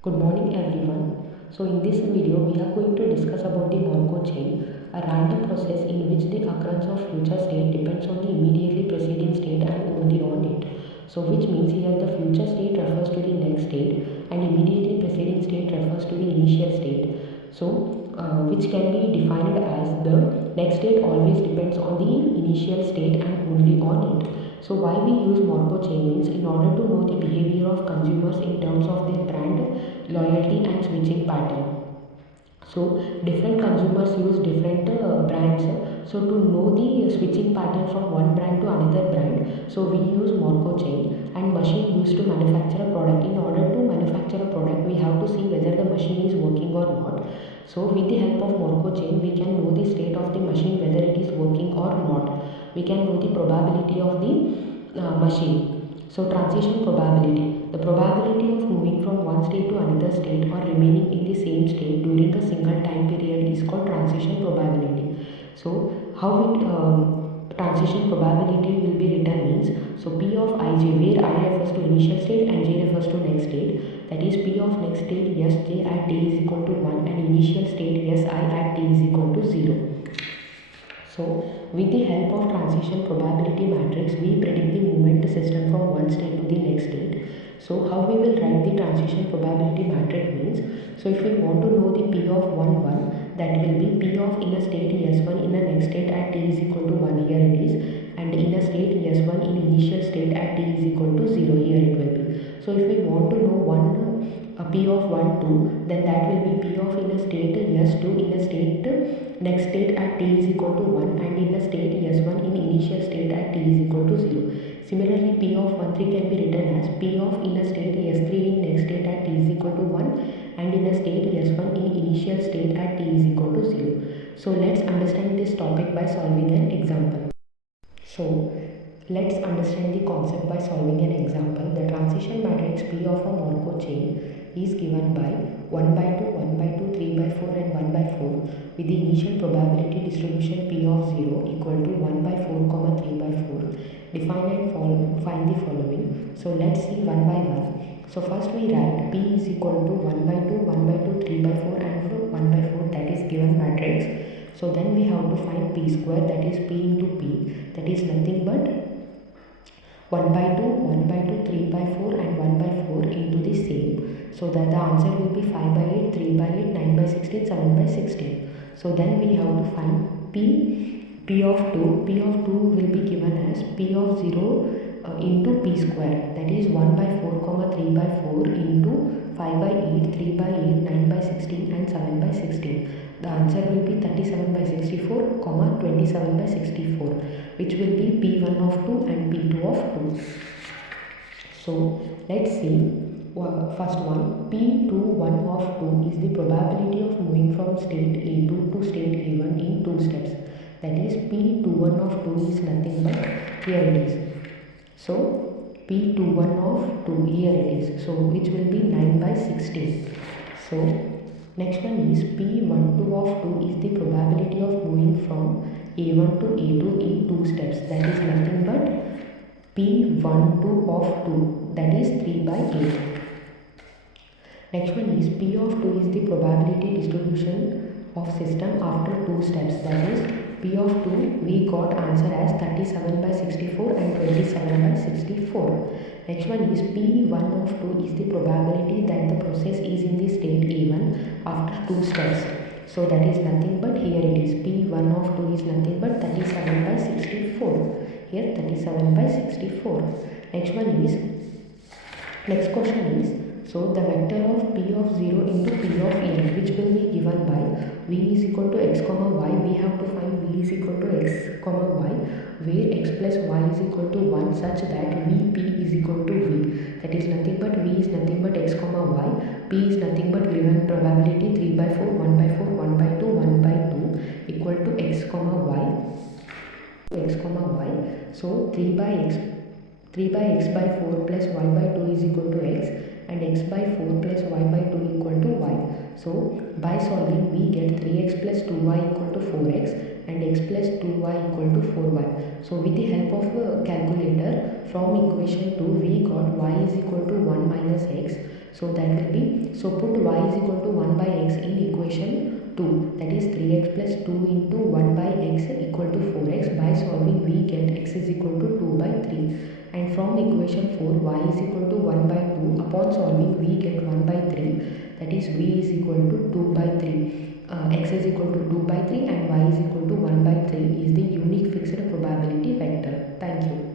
Good morning everyone. So in this video we are going to discuss about the Markov chain, a random process in which the occurrence of future state depends on the immediately preceding state and only on it. So which means here the future state refers to the next state and immediately preceding state refers to the initial state. So which can be defined as the next state always depends on the initial state and only on it. So why we use Markov chain means in order to know the behavior of consumers in terms of their brand loyalty and switching pattern. So different consumers use different brands. So to know the switching pattern from one brand to another brand, so we use Markov chain and machine used to manufacture a product. In order to manufacture a product, we have to see whether the machine is working or not. So with the help of Markov chain, we can know the state of the machine, whether it is working or not. We can know the probability of the machine. So transition probability. The probability of moving from one state to another state or remaining in the same state during a single time period is called transition probability. So how it transition probability will be written means, so P of ij, where I refers to initial state and j refers to next state, that is P of next state yes j at t is equal to 1 and initial state yes I at t is equal to 0. So with the help of transition probability matrix, we predict the movement system from one state to the next state. So how we will write the transition probability matrix means, so if we want to know the P of 1 1, that will be P of in a state S1 in a next state at t is equal to 1, here it is, and in a state S1 in initial state at t is equal to 0, here it will be. So if we want to know P of 1 2, then that will be P of in a state S2 in a state next state at t is equal to 1 and in a state S1 in initial state at t is equal to 0. Similarly, P of 1 3 can be written as P of in a state S3 in next state at t is equal to 1 and in a state S1 in initial state at t is equal to 0. So let's understand this topic by solving an example. So let's understand the concept by solving an example. The transition matrix P of a Markov chain is given by 1 by 2, 1 by 2, 3 by 4 and 1 by 4 with the initial probability distribution P of 0 equal to 1 by 4, 3 by 4. Define and find the following. So let's see one by one. So first we write P is equal to 1 by 2, 1 by 2, 3 by 4 and 1 by 4, that is given matrix. So then we have to find P square, that is P into P, that is nothing but 1 by 2, 1 by 2, 3 by 4 and 1 by 4 into the same. So that the answer will be 5 by 8, 3 by 8, 9 by 16, 7 by 16. So then we have to find P of 2. P of 2 will be given as P of 0 into P square, that is 1 by 4, 3 by 4 into 5 by 8, 3 by 8, 9 by 16 and 7 by 16. The answer will be 37 by 64, 27 by 64, which will be P1 of 2 and P2 of 2. So let's see. First one, P21 of 2 is the probability of moving from state A2 to state A1 in 2 steps. That is P21 of 2 is nothing but, here it is. So P21 of 2, here it is. So which will be 9 by 16. So next one is P12 of 2 is the probability of moving from A1 to A2 in 2 steps. That is nothing but P12 of 2, that is 3 by 8. Next one is P of 2 is the probability distribution of system after 2 steps. That is P of 2, we got answer as 37 by 64 and 27 by 64. Next one is P1 of 2 is the probability that the process is in the state A1 after 2 steps. So that is nothing but, here it is, P1 of 2 is nothing but 37 by 64. Here 37 by 64. Next one is, next question is, so the vector of P of 0 into P of n, which will be given by V is equal to x comma y. We have to find V is equal to x comma y, where x plus y is equal to 1 such that Vp is equal to V. That is nothing but, V is nothing but x comma y, P is nothing but given probability 3 by 4, 1 by 4, 1 by 2, 1 by 2 equal to x comma y, x comma y. So 3 by x by 4 plus y by 2 is equal to x and x by 4 plus y by 2 equal to y. So by solving we get 3x plus 2y equal to 4x and x plus 2y equal to 4y. So with the help of a calculator, from equation 2 we got y is equal to 1 minus x, So that will be, so put y is equal to 1 by x in equation 2, that is 3x plus 2 into 1 by x equal to 4x. By solving we get x is equal to 2 by 3, and from equation 4 y is equal to 1 by 2. Upon solving we get 1 by 3, that is v is equal to 2 by 3. X is equal to 2 by 3 and y is equal to 1 by 3 is the unique fixed probability vector. Thank you.